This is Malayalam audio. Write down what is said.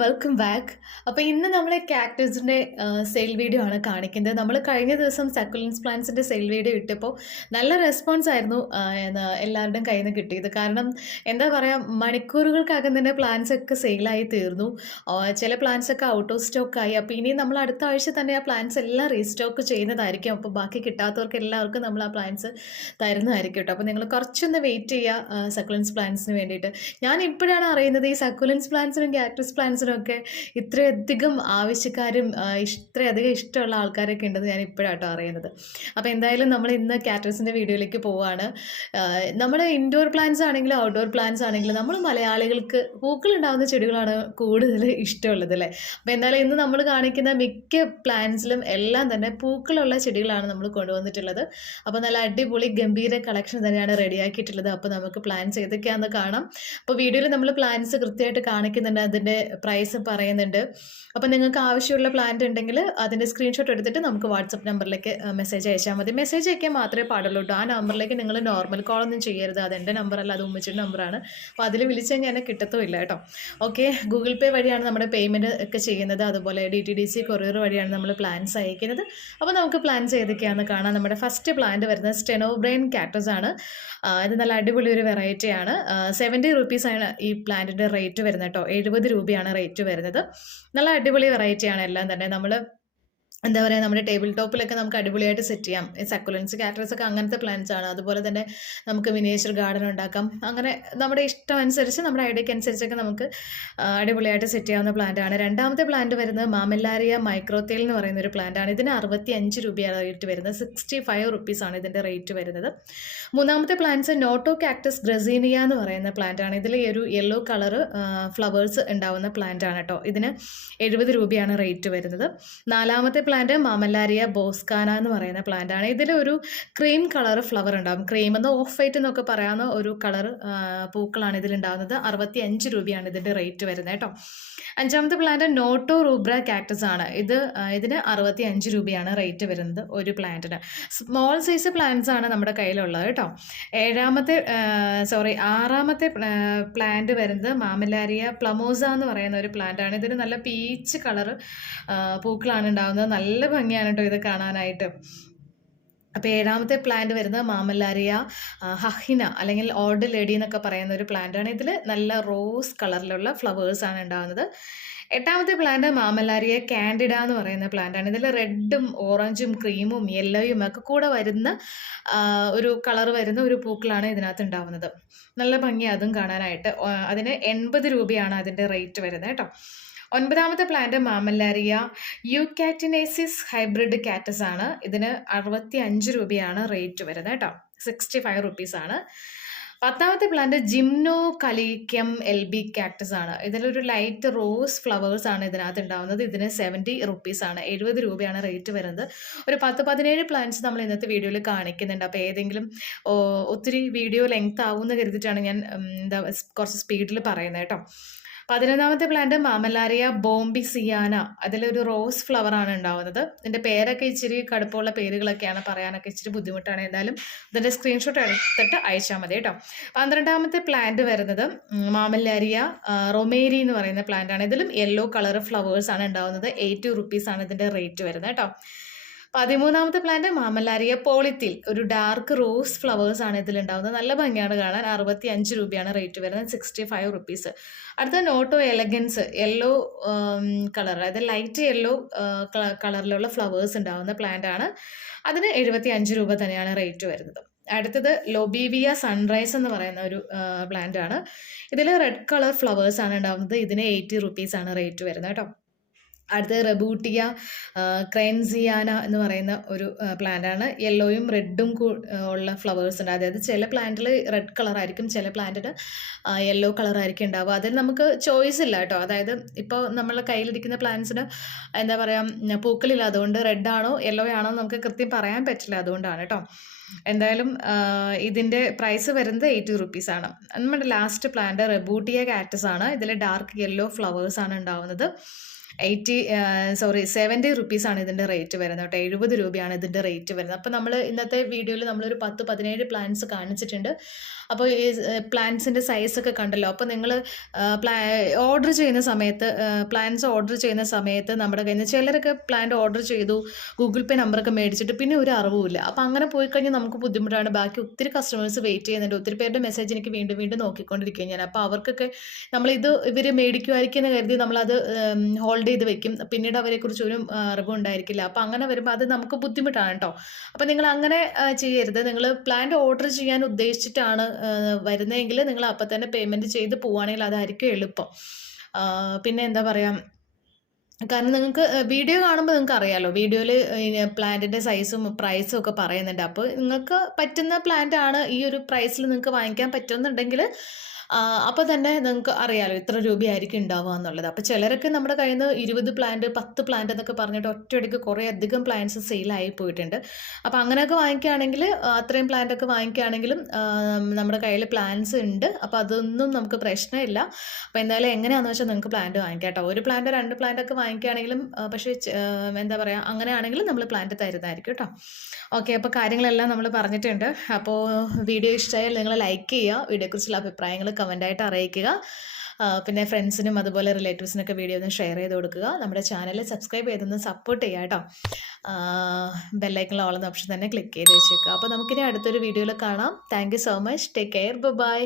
Welcome back. അപ്പോൾ ഇന്ന് നമ്മൾ കാക്ടസിൻ്റെ സെയിൽ വീഡിയോ ആണ് കാണിക്കുന്നത്. നമ്മൾ കഴിഞ്ഞ ദിവസം സക്കുലൻസ് പ്ലാന്റ്സിൻ്റെ സെയിൽ വീഡിയോ ഇട്ടപ്പോൾ നല്ല റെസ്പോൺസ് ആയിരുന്നു എല്ലാവരുടെയും കയ്യിൽ നിന്ന് കിട്ടിയത്. കാരണം എന്താ പറയുക, മണിക്കൂറുകൾക്കകം തന്നെ പ്ലാന്റ്സ് ഒക്കെ സെയിലായി തീർന്നു. ചില പ്ലാന്റ്സ് ഒക്കെ ഔട്ട് ഓഫ് സ്റ്റോക്ക് ആയി. അപ്പോൾ ഇനി നമ്മൾ അടുത്ത ആഴ്ച തന്നെ ആ പ്ലാന്റ്സ് എല്ലാം റീസ്റ്റോക്ക് ചെയ്യുന്നതായിരിക്കും. അപ്പോൾ ബാക്കി കിട്ടാത്തവർക്ക് എല്ലാവർക്കും നമ്മൾ ആ പ്ലാന്റ്സ് തരുന്നതായിരിക്കും കേട്ടോ. അപ്പോൾ നിങ്ങൾ കുറച്ചൊന്ന് വെയിറ്റ് ചെയ്യുക സക്കുലൻസ് പ്ലാന്റ്സിന് വേണ്ടിയിട്ട്. ഞാൻ ഇപ്പോഴാണ് അറിയുന്നത് ഈ സക്കുലൻസ് പ്ലാന്റ്സിനും കാക്ടസ് പ്ലാന്റ്സിനൊക്കെ ഇത്രയധികം ആവശ്യക്കാരും ഇത്രയധികം ഇഷ്ടമുള്ള ആൾക്കാരൊക്കെ ഉണ്ടെന്ന് ഞാൻ ഇപ്പോഴാട്ടോ അറിയുന്നത്. അപ്പോൾ എന്തായാലും നമ്മൾ ഇന്ന് കാക്ടസിൻ്റെ വീഡിയോയിലേക്ക് പോവുകയാണ്. നമ്മൾ ഇൻഡോർ പ്ലാന്റ്സ് ആണെങ്കിലും ഔട്ട്ഡോർ പ്ലാന്റ്സ് ആണെങ്കിലും നമ്മൾ മലയാളികൾക്ക് പൂക്കളുണ്ടാകുന്ന ചെടികളാണ് കൂടുതൽ ഇഷ്ടമുള്ളത് അല്ലേ. അപ്പോൾ എന്തായാലും ഇന്ന് നമ്മൾ കാണിക്കുന്ന മിക്ക പ്ലാന്റ്സിലും എല്ലാം തന്നെ പൂക്കളുള്ള ചെടികളാണ് നമ്മൾ കൊണ്ടുവന്നിട്ടുള്ളത്. അപ്പോൾ നല്ല അടിപൊളി ഗംഭീര കളക്ഷൻ തന്നെയാണ് റെഡിയാക്കിയിട്ടുള്ളത്. അപ്പോൾ നമുക്ക് പ്ലാന്റ്സ് ഏതൊക്കെയാണെന്ന് കാണാം. അപ്പോൾ വീഡിയോയിൽ നമ്മൾ പ്ലാന്റ്സ് കൃത്യമായിട്ട് കാണിക്കുന്നുണ്ട്, അതിൻ്റെ പ്രൈസ് പറയുന്നുണ്ട്. അപ്പോൾ നിങ്ങൾക്ക് ആവശ്യമുള്ള പ്ലാന്റ് ഉണ്ടെങ്കിൽ അതിൻ്റെ സ്ക്രീൻഷോട്ട് എടുത്തിട്ട് നമുക്ക് വാട്സപ്പ് നമ്പറിലേക്ക് മെസ്സേജ് അയച്ചാൽ മതി. മെസ്സേജ് അയക്കാൻ മാത്രമേ പാടുള്ളൂ കേട്ടോ. ആ നമ്പറിലേക്ക് നിങ്ങൾ നോർമൽ കോളൊന്നും ചെയ്യരുത്. അതെൻ്റെ നമ്പറല്ല, അത് ഉമ്മച്ചിയുടെ നമ്പറാണ്. അപ്പോൾ അതിൽ വിളിച്ചു കഴിഞ്ഞാൽ എന്നെ കിട്ടത്തുമില്ല കേട്ടോ. ഓക്കെ, ഗൂഗിൾ പേ വഴിയാണ് നമ്മുടെ പേയ്മെൻറ്റ് ഒക്കെ ചെയ്യുന്നത്. അതുപോലെ DTDC കൊറിയർ വഴിയാണ് നമ്മൾ പ്ലാന്റ്സ് അയക്കുന്നത്. അപ്പോൾ നമുക്ക് പ്ലാന്റ്സ് ഏതൊക്കെയാണെന്ന് കാണാം. നമ്മുടെ ഫസ്റ്റ് പ്ലാന്റ് വരുന്നത് സ്റ്റെനോബ്രെയിൻ കാക്ടസ് ആണ്. ഇത് നല്ല അടിപൊളി ഒരു വെറൈറ്റിയാണ്. 70 റുപ്പീസാണ് ഈ പ്ലാന്റിൻ്റെ റേറ്റ് വരുന്നത് കേട്ടോ. 70 രൂപയാണ് റേറ്റ് വരുന്നത്. നല്ല അടിപൊളി വെറൈറ്റിയാണ് എല്ലാം തന്നെ. നമ്മൾ എന്താ പറയുക, നമ്മുടെ ടേബിൾ ടോപ്പിലൊക്കെ നമുക്ക് അടിപൊളിയായിട്ട് സെറ്റ് ചെയ്യാം. സക്കുലൻസ് കാക്ടസ് ഒക്കെ അങ്ങനത്തെ പ്ലാന്റ്സ് ആണ്. അതുപോലെ തന്നെ നമുക്ക് മിനിയേച്ചർ ഗാർഡൻ ഉണ്ടാക്കാം. അങ്ങനെ നമ്മുടെ ഇഷ്ടം അനുസരിച്ച്, നമ്മുടെ ഐഡിയക്ക് അനുസരിച്ചൊക്കെ നമുക്ക് അടിപൊളിയായിട്ട് സെറ്റ് ചെയ്യാവുന്ന പ്ലാന്റ് ആണ്. രണ്ടാമത്തെ പ്ലാന്റ് വരുന്നത് മാമെല്ലാരിയ മൈക്രോത്തേൽ എന്ന് പറയുന്ന ഒരു പ്ലാന്റ് ആണ്. ഇതിന് 65 രൂപയാണ് റേറ്റ് വരുന്നത്. 65 റുപ്പീസാണ് ഇതിൻ്റെ റേറ്റ് വരുന്നത്. മൂന്നാമത്തെ പ്ലാന്റ്സ് നോട്ടോ കാക്ടസ് ഗ്രസീനിയ എന്ന് പറയുന്ന പ്ലാന്റ് ആണ്. ഇതിൽ ഒരു യെല്ലോ കളർ ഫ്ലവേഴ്സ് ഉണ്ടാവുന്ന പ്ലാന്റ് ആണ് കേട്ടോ. ഇതിന് 70 രൂപയാണ് റേറ്റ് വരുന്നത്. നാലാമത്തെ പ്ലാന്റ് മാമല്ലാരിയ ബോസ്കാന എന്ന് പറയുന്ന പ്ലാന്റ് ആണ്. ഇതിലൊരു ക്രീം കളർ ഫ്ലവർ ഉണ്ടാകും. ക്രീം എന്ന് ഓഫ് വൈറ്റ് എന്നൊക്കെ പറയാവുന്ന ഒരു കളർ പൂക്കളാണ് ഇതിലുണ്ടാകുന്നത്. 65 രൂപയാണ് ഇതിൻ്റെ റേറ്റ് വരുന്നത് കേട്ടോ. അഞ്ചാമത്തെ പ്ലാന്റ് നോട്ടോ റൂബ്ര കാക്ടസ് ആണ്. ഇതിന് 65 രൂപയാണ് റേറ്റ് വരുന്നത് ഒരു പ്ലാന്റിന്. സ്മോൾ സൈസ് പ്ലാന്റ്സ് ആണ് നമ്മുടെ കയ്യിലുള്ളത് കേട്ടോ. ആറാമത്തെ പ്ലാന്റ് വരുന്നത് മാമല്ലാരിയ പ്ലമോസ എന്ന് പറയുന്ന ഒരു പ്ലാന്റ് ആണ്. ഇതിന് നല്ല പീച്ച് കളർ പൂക്കളാണ് ഉണ്ടാകുന്നത്. നല്ല ഭംഗിയാണ് കേട്ടോ ഇത് കാണാനായിട്ട്. അപ്പോൾ ഏഴാമത്തെ പ്ലാന്റ് വരുന്നത് മാമല്ലാരിയ ഹഹിന അല്ലെങ്കിൽ ഓൾഡ് ലേഡി എന്നൊക്കെ പറയുന്ന ഒരു പ്ലാന്റ് ആണ്. ഇതിൽ നല്ല റോസ് കളറിലുള്ള ഫ്ലവേഴ്സാണ് ഉണ്ടാകുന്നത്. എട്ടാമത്തെ പ്ലാന്റ് മാമല്ലാരിയ കാൻഡിഡ എന്ന് പറയുന്ന പ്ലാന്റ് ആണ്. ഇതിൽ റെഡും ഓറഞ്ചും ക്രീമും യെല്ലോയും ഒക്കെ കൂടെ വരുന്ന ഒരു കളർ വരുന്ന ഒരു പൂക്കളാണ് ഇതിനകത്ത് ഉണ്ടാവുന്നത്. നല്ല ഭംഗിയാണ് അതും കാണാനായിട്ട്. അതിന് 80 രൂപയാണ് അതിൻ്റെ റേറ്റ് വരുന്നത് കേട്ടോ. ഒൻപതാമത്തെ പ്ലാന്റ് മാമല്ലാരിയ യൂക്കാറ്റിനേസിസ് ഹൈബ്രിഡ് കാറ്റസ് ആണ്. ഇതിന് 65 രൂപയാണ് റേറ്റ് വരുന്നത് കേട്ടോ. 65 റുപ്പീസാണ്. പത്താമത്തെ പ്ലാന്റ് ജിംനോ കലീക്യം LB കാക്ടസ് ആണ്. ഇതിലൊരു ലൈറ്റ് റോസ് ഫ്ലവേഴ്സ് ആണ് ഇതിനകത്ത് ഉണ്ടാവുന്നത്. ഇതിന് 70 റുപ്പീസാണ്. 70 രൂപയാണ് റേറ്റ് വരുന്നത്. ഒരു 10-17 പ്ലാന്റ്സ് നമ്മൾ ഇന്നത്തെ വീഡിയോയിൽ കാണിക്കുന്നുണ്ട്. അപ്പോൾ ഏതെങ്കിലും ഒത്തിരി വീഡിയോ ലെങ്ത് ആവുമെന്ന് കരുതിയിട്ടാണ് ഞാൻ കുറച്ച് സ്പീഡിൽ പറയുന്നത് കേട്ടോ. 11ാമത്തെ പ്ലാന്റ് മാമല്ലാരിയ ബോംബിസിയാന. അതിലൊരു റോസ് ഫ്ലവർ ആണ് ഉണ്ടാവുന്നത്. ഇതിൻ്റെ പേരൊക്കെ ഇച്ചിരി കടുപ്പമുള്ള പേരുകളൊക്കെയാണ്, പറയാനൊക്കെ ഇച്ചിരി ബുദ്ധിമുട്ടാണ്. എന്തായാലും ഇതിൻ്റെ സ്ക്രീൻഷോട്ട് എടുത്തിട്ട് അയച്ചാൽ മതി കേട്ടോ. 12ാമത്തെ പ്ലാന്റ് വരുന്നത് മാമല്ലാരിയ റൊമേരി എന്ന് പറയുന്ന പ്ലാന്റ് ആണ്. ഇതിലും യെല്ലോ കളർ ഫ്ലവേഴ്സ് ആണ് ഉണ്ടാവുന്നത്. 80 റുപ്പീസാണ് ഇതിൻ്റെ റേറ്റ് വരുന്നത് കേട്ടോ. 13ാമത്തെ പ്ലാന്റ് മാമല്ലാരിയ പോളിത്തിൽ. ഒരു ഡാർക്ക് റോസ് ഫ്ലവേഴ്സ് ആണ് ഇതിലുണ്ടാവുന്നത്. നല്ല ഭംഗിയാണ് കാണാൻ. 65 രൂപയാണ് റേറ്റ് വരുന്നത്. 65 റുപ്പീസ്. അടുത്ത നോട്ടോ എലഗൻസ് യെല്ലോ കളർ, അതായത് ലൈറ്റ് യെല്ലോ കളറിലുള്ള ഫ്ലവേഴ്സ് ഉണ്ടാവുന്ന പ്ലാന്റ് ആണ്. അതിന് 75 രൂപ തന്നെയാണ് റേറ്റ് വരുന്നത്. അടുത്തത് ലൊബീവിയ സൺറൈസ് എന്ന് പറയുന്ന ഒരു പ്ലാന്റ് ആണ്. ഇതിൽ റെഡ് കളർ ഫ്ലവേഴ്സ് ആണ് ഉണ്ടാവുന്നത്. ഇതിന് 80 റുപ്പീസാണ് റേറ്റ് വരുന്നത് കേട്ടോ. അടുത്തത് റെബൂട്ടിയ ക്രൈൻസിയാന എന്ന് പറയുന്ന ഒരു പ്ലാന്റ് ആണ്. യെല്ലോയും റെഡും ഉള്ള ഫ്ലവേഴ്സ് ഉണ്ട്. അതായത് ചില പ്ലാന്റിൽ റെഡ് കളർ ആയിരിക്കും, ചില പ്ലാന്റിൽ യെല്ലോ കളർ ആയിരിക്കും ഉണ്ടാവുക. അതിൽ നമുക്ക് ചോയ്സ് ഇല്ല കേട്ടോ. അതായത് ഇപ്പോൾ നമ്മളെ കയ്യിലിരിക്കുന്ന പ്ലാന്റ്സിന് എന്താ പറയുക, പൂക്കളില്ല. അതുകൊണ്ട് റെഡ് ആണോ യെല്ലോ ആണോ നമുക്ക് കൃത്യം പറയാൻ പറ്റില്ല. അതുകൊണ്ടാണ് കേട്ടോ. എന്തായാലും ഇതിൻ്റെ പ്രൈസ് വരുന്നത് 80 റുപ്പീസാണ്. നമ്മുടെ ലാസ്റ്റ് പ്ലാന്റ് റെബൂട്ടിയ കാക്ടസ് ആണ്. ഇതിൽ ഡാർക്ക് യെല്ലോ ഫ്ലവേഴ്സ് ആണ് ഉണ്ടാവുന്നത്. 70 റുപ്പീസാണ് ഇതിൻ്റെ റേറ്റ് വരുന്നത് കേട്ടോ. 70 രൂപയാണ് ഇതിൻ്റെ റേറ്റ് വരുന്നത്. അപ്പോൾ നമ്മൾ ഇന്നത്തെ വീഡിയോയിൽ നമ്മളൊരു 10-17 പ്ലാന്റ്സ് കാണിച്ചിട്ടുണ്ട്. അപ്പോൾ ഈ പ്ലാന്റ്സിൻ്റെ സൈസൊക്കെ കണ്ടല്ലോ. അപ്പോൾ നിങ്ങൾ ഓർഡർ ചെയ്യുന്ന സമയത്ത് പ്ലാന്റ്സ് ഓർഡർ ചെയ്യുന്ന സമയത്ത് നമ്മുടെ കയ്യിൽ നിന്ന് ചിലരൊക്കെ പ്ലാന്റ് ഓർഡർ ചെയ്തു, ഗൂഗിൾ പേ നമ്പറൊക്കെ മേടിച്ചിട്ട് പിന്നെ ഒരു അറിവുമില്ല. അപ്പോൾ അങ്ങനെ പോയി കഴിഞ്ഞാൽ നമുക്ക് ബുദ്ധിമുട്ടാണ്. ബാക്കി ഒത്തിരി കസ്റ്റമേഴ്സ് വെയിറ്റ് ചെയ്യുന്നുണ്ട്. ഒത്തിരി പേരുടെ മെസ്സേജ് എനിക്ക് വീണ്ടും വീണ്ടും നോക്കിക്കൊണ്ടിരിക്കുകയും ഞാൻ. അപ്പോൾ അവർക്കൊക്കെ നമ്മളിത് ഇവർ മേടിക്കുമായിരിക്കും എന്ന് കരുതി നമ്മളത് ഹോൾഡ് ചെയ്ത് വെക്കും. പിന്നീട് അവരെക്കുറിച്ച് ഒരു അറിവും ഉണ്ടായിരിക്കില്ല. അപ്പോൾ അങ്ങനെ വരുമ്പോൾ അത് നമുക്ക് ബുദ്ധിമുട്ടാണ് കേട്ടോ. അപ്പോൾ നിങ്ങൾ അങ്ങനെ ചെയ്യരുത്. നിങ്ങൾ പ്ലാന്റ് ഓർഡർ ചെയ്യാൻ ഉദ്ദേശിച്ചിട്ടാണ് വരുന്നതെങ്കിൽ നിങ്ങൾ അപ്പം തന്നെ പേയ്മെൻറ്റ് ചെയ്ത് പോവുകയാണെങ്കിൽ അതായിരിക്കും എളുപ്പം. പിന്നെ എന്താ പറയുക, കാരണം നിങ്ങൾക്ക് വീഡിയോ കാണുമ്പോൾ നിങ്ങൾക്ക് അറിയാമല്ലോ, വീഡിയോയിൽ പ്ലാന്റിൻ്റെ സൈസും പ്രൈസും ഒക്കെ പറയുന്നുണ്ട്. അപ്പോൾ നിങ്ങൾക്ക് പറ്റുന്ന പ്ലാന്റ് ആണ് ഈ ഒരു പ്രൈസിൽ നിങ്ങൾക്ക് വാങ്ങിക്കാൻ പറ്റുമെന്നുണ്ടെങ്കിൽ അപ്പോൾ തന്നെ നിങ്ങൾക്ക് അറിയാമല്ലോ ഇത്ര രൂപയായിരിക്കും ഉണ്ടാവുക എന്നുള്ളത്. അപ്പോൾ ചിലരൊക്കെ നമ്മുടെ കയ്യിൽ നിന്ന് 20 പ്ലാന്റ് 10 പ്ലാന്റ് എന്നൊക്കെ പറഞ്ഞിട്ട് ഒറ്റയടിക്ക് കുറേ അധികം പ്ലാന്റ്സ് സെയിലായി പോയിട്ടുണ്ട്. അപ്പോൾ അങ്ങനെയൊക്കെ വാങ്ങിക്കുകയാണെങ്കിൽ അത്രയും പ്ലാന്റൊക്കെ വാങ്ങിക്കുകയാണെങ്കിലും നമ്മുടെ കയ്യിൽ പ്ലാന്റ്സ് ഉണ്ട്. അപ്പോൾ അതൊന്നും നമുക്ക് പ്രശ്നമില്ല. അപ്പോൾ എന്തായാലും എങ്ങനെയാണെന്ന് വെച്ചാൽ നിങ്ങൾക്ക് പ്ലാന്റ് വാങ്ങിക്കാം കേട്ടോ. ഒരു പ്ലാന്റ് 2 പ്ലാന്റൊക്കെ വാങ്ങിക്കുകയാണെങ്കിലും പക്ഷേ എന്താ പറയുക, അങ്ങനെയാണെങ്കിലും നമ്മൾ പ്ലാന്റ് തരുന്നതായിരിക്കും കേട്ടോ. ഓക്കെ, അപ്പോൾ കാര്യങ്ങളെല്ലാം നമ്മൾ പറഞ്ഞിട്ടുണ്ട്. അപ്പോൾ വീഡിയോ ഇഷ്ടമായാൽ നിങ്ങൾ ലൈക്ക് ചെയ്യുക, വീഡിയോയെക്കുറിച്ചുള്ള അഭിപ്രായങ്ങൾ കമൻ്റായിട്ട് അറിയിക്കുക. പിന്നെ ഫ്രണ്ട്സിനും അതുപോലെ റിലേറ്റീവ്സിനൊക്കെ വീഡിയോ ഒന്ന് ഷെയർ ചെയ്ത് കൊടുക്കുക. നമ്മുടെ ചാനൽ സബ്സ്ക്രൈബ് ചെയ്തൊന്ന് സപ്പോർട്ട് ചെയ്യുക കേട്ടോ. ബെല്ലൈക്കണിൽ ഓൾ എന്ന ഓപ്ഷൻ തന്നെ ക്ലിക്ക് ചെയ്ത് വെച്ചേക്കുക. അപ്പോൾ നമുക്കിനി അടുത്തൊരു വീഡിയോയിൽ കാണാം. Thank you so much. Take care. By.